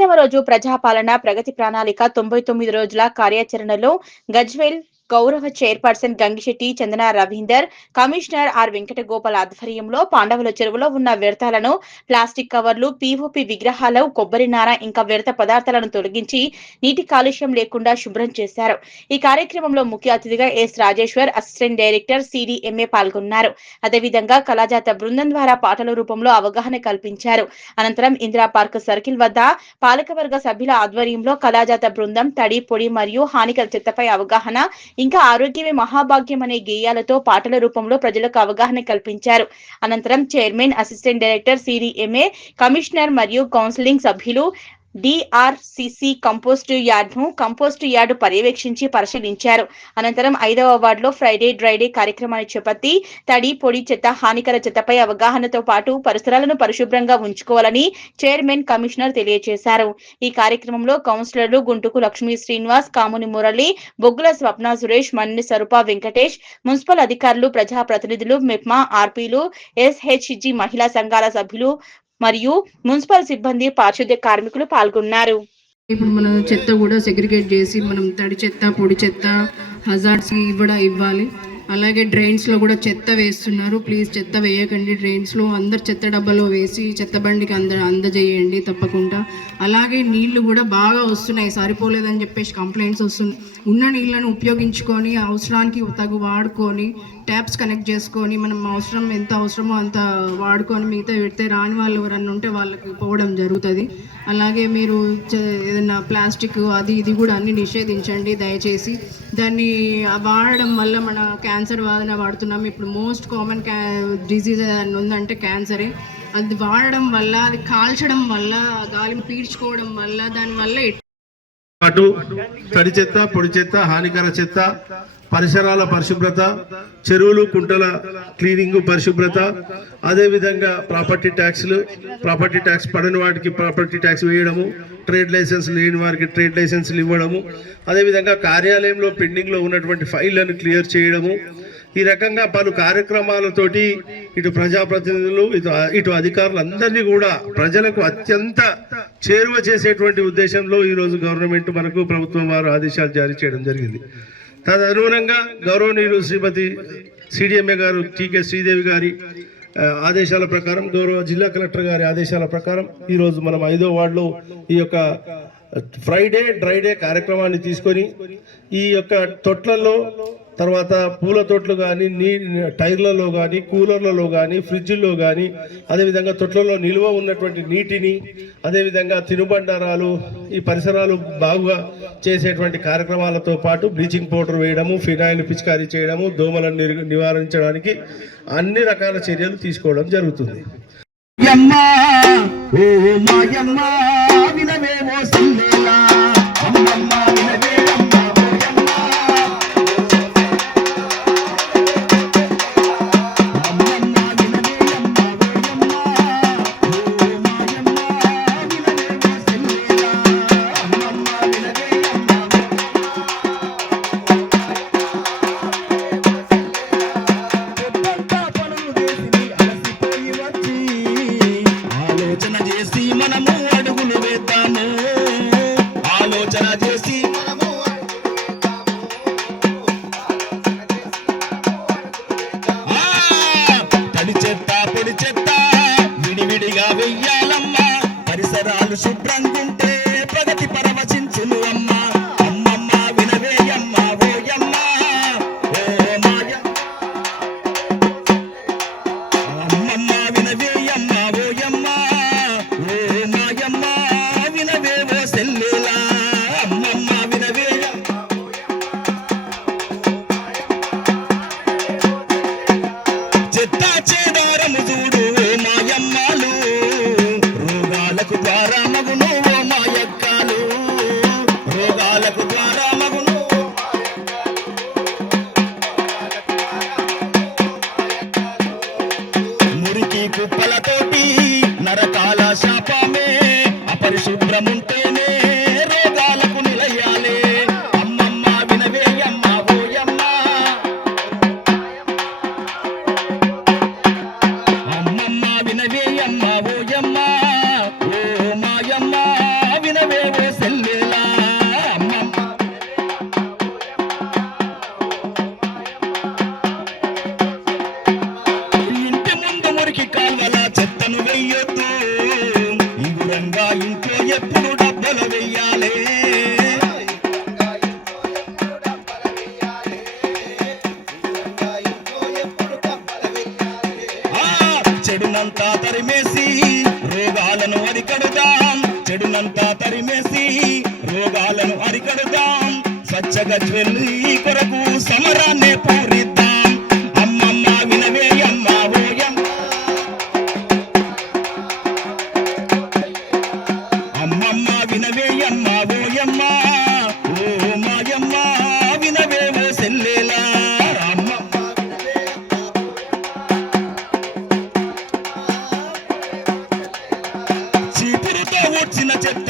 9వ రోజు ప్రజాపాలన ప్రగతి ప్రణాళిక 99 రోజుల కార్యాచరణలో గజ్వేల్ గౌరవ chairperson Gangisetti Chandana Ravinder, commissioner R Venkatagopal ఆధ్వర్యంలో పాండవుల చెరువులో ఉన్న వ్యర్థాలను, ప్లాస్టిక్ కవర్లు, పీఓపీ విగ్రహాలు, కొబ్బరి నార ఇంకా వ్యర్థ పదార్థాలను తొలగించి నీటి కాలుష్యం లేకుండా శుభ్రం చేశారు. ఈ కార్యక్రమంలో ముఖ్య అతిథిగా S Rajeshwar, assistant director CDMA పాల్గొన్నారు. అదేవిధంగా కళాజాత బృందం ద్వారా పాటల రూపంలో అవగాహన కల్పించారు. అనంతరం ఇందిరా పార్క్ సర్కిల్ వద్ద పాలకవర్గ సభ్యుల ఆధ్వర్యంలో కళాజాత బృందం తడి, పొడి మరియు హానికర చెత్తపై అవగాహన, ఇంకా ఆరోగ్యమే మహాభాగ్యం అనే గేయాలతో పాటల రూపంలో ప్రజలకు అవగాహన కల్పించారు. అనంతరం chairman, assistant director, CDMA, commissioner మరియు కౌన్సిలింగ్ సభ్యులు డిఆర్సిసి కంపోస్టు యార్డు పర్యవేక్షించి పరిశీలించారు. అనంతరం 5వ వార్డులో ఫ్రైడే డ్రైడే కార్యక్రమాన్ని చేపట్టి తడి, పొడి చెత్త, హానికర చెత్తపై అవగాహనతో పాటు పరిసరాలను పరిశుభ్రంగా ఉంచుకోవాలని చైర్మన్, కమిషనర్ తెలియజేశారు. ఈ కార్యక్రమంలో కౌన్సిలర్లు గుంటుకు లక్ష్మీ శ్రీనివాస్, కాముని మురళి, బొగ్గుల స్వప్న సురేష్, మన్ని స్వరూప వెంకటేష్, మున్సిపల్ అధికారులు, ప్రజాప్రతినిధులు, మెప్మా, ఆర్పీలు, ఎస్హెచ్జి మహిళా సంఘాల సభ్యులు మరియు మున్సిపల్ సిబ్బంది, పారిశుద్ధ్య కార్మికులు పాల్గొన్నారు. ఇప్పుడు మనం చెత్త కూడా సెగ్రిగేట్ చేసి మనం తడి చెత్త, పొడి చెత్త, హజార్డ్స్ ఇవ్వాలి. అలాగే డ్రైన్స్లో కూడా చెత్త వేస్తున్నారు. ప్లీజ్ చెత్త వేయకండి. డ్రైన్స్లో అందరు చెత్త డబ్బాలో వేసి చెత్త బండికి అందజేయండి తప్పకుండా. అలాగే నీళ్లు కూడా బాగా వస్తున్నాయి, సరిపోలేదని చెప్పేసి కంప్లైంట్స్ వస్తున్నాయి. ఉన్న నీళ్ళను ఉపయోగించుకొని అవసరానికి తగు వాడుకొని ట్యాప్స్ కనెక్ట్ చేసుకొని మనం ఎంత అవసరమో అంత వాడుకొని మిగతా పెడితే రాని వాళ్ళు ఎవరన్నా ఉంటే వాళ్ళకి పోవడం జరుగుతుంది. అలాగే మీరు ఏదైనా ప్లాస్టిక్ అది ఇది కూడా అన్ని నిషేధించండి దయచేసి. దాన్ని వాడడం వల్ల మన క్యాన్సర్ వాడుతున్నాం. ఇప్పుడు మోస్ట్ కామన్ డిసీజ్ ఉందంటే క్యాన్సరే. అది వాడడం వల్ల, అది కాల్చడం వల్ల, గాలిని పీల్చుకోవడం వల్ల, దానివల్ల పాటు తడి చెత్త, పొడి చెత్త, హానికర చెత్త, పరిసరాల పరిశుభ్రత, చెరువులు కుంటల క్లీనింగ్ పరిశుభ్రత, అదేవిధంగా ప్రాపర్టీ ట్యాక్స్ పడని వాటికి ప్రాపర్టీ ట్యాక్స్ వేయడము, ట్రేడ్ లైసెన్స్ లేని వారికి ట్రేడ్ లైసెన్స్లు ఇవ్వడము, అదేవిధంగా కార్యాలయంలో పెండింగ్లో ఉన్నటువంటి ఫైళ్లను క్లియర్ చేయడము. ఈ రకంగా పలు కార్యక్రమాలతోటి ఇటు ప్రజాప్రతినిధులు ఇటు అధికారులు అందరినీ కూడా ప్రజలకు అత్యంత చేరువ చేసేటువంటి ఉద్దేశంలో ఈరోజు గవర్నమెంట్ మనకు ప్రభుత్వం వారు ఆదేశాలు జారీ చేయడం జరిగింది. తదనుగుణంగా గౌరవనీయులు శ్రీమతి సిడిఎంఏ గారు టీకే శ్రీదేవి గారి ఆదేశాల ప్రకారం, గౌరవ జిల్లా కలెక్టర్ గారి ఆదేశాల ప్రకారం ఈరోజు మనం 5వ వార్డులో ఈ యొక్క ఫ్రైడే డ్రైడే కార్యక్రమాన్ని తీసుకొని ఈ యొక్క తొట్లలో, తర్వాత పూల తోటలు కానీ, టైర్లలో కానీ, కూలర్లలో కానీ, ఫ్రిడ్జ్ల్లో కానీ, అదేవిధంగా తొట్లలో నిల్వ ఉన్నటువంటి నీటిని, అదేవిధంగా తినుబండారాలు, ఈ పరిసరాలు బాగుగా చేసేటువంటి కార్యక్రమాలతో పాటు బ్లీచింగ్ పౌడర్ వేయడము, ఫినాయిల్ పిచికారీ చేయడము, దోమలను నివారించడానికి అన్ని రకాల చర్యలు తీసుకోవడం జరుగుతుంది. పరిసరాలు శుభ్రంగుంటే ప్రగతి పరవశించును అమ్మ. అమ్మమ్మ వినవేయమ్మ ఓయమ్మ, ఓ మాయ అమ్మమ్మ వినవేయమ్మ ఓయమ్మ, ఓ మాయమ్మ వినవే ఓ సెల్లేలా. అమ్మమ్మ వినవేయమ్మ చెత్త చేదారము చూడు మాయమ్మలు, రోగాలకు ద్వారా మగును ఓ మాయక్కలు, రోగాలకు ద్వారా మగును. మురికి కుప్పలతోటి నరకాల శాపమే, అపరిశుభ్రముంటేనే రోగాలకు నిలయాలే. అమ్మమ్మ వినవేయమ్మ ఓయమ్మ, అమ్మమ్మ వినవేయమ్మ ఓయమ్మ, ఓ మాయమ్మ విన చెత్తను వెయ్యొద్దు, ఇగురంగా ఇంట్లో ఎప్పుడు డబ్బలు వెయ్యాలే. చెడునంతా తరిమేసి రోగాలను అరికడుదాం, చెడునంతా తరిమేసి రోగాలను అరికడుదాం. స్వచ్ఛ గజ్వేల్ ఈ కొరకు సమరాన్ని పూరిద్దాం. అమ్మమ్మ వినవే అమ్మ ఓయమ్మ, అమ్మమ్మ వినవే అమ్మ ఓయమ్మ, ఓ మాయమ్మ వినవే ఓ సెల్లేలా. చీపురుతో ఊడ్చిన చెత్త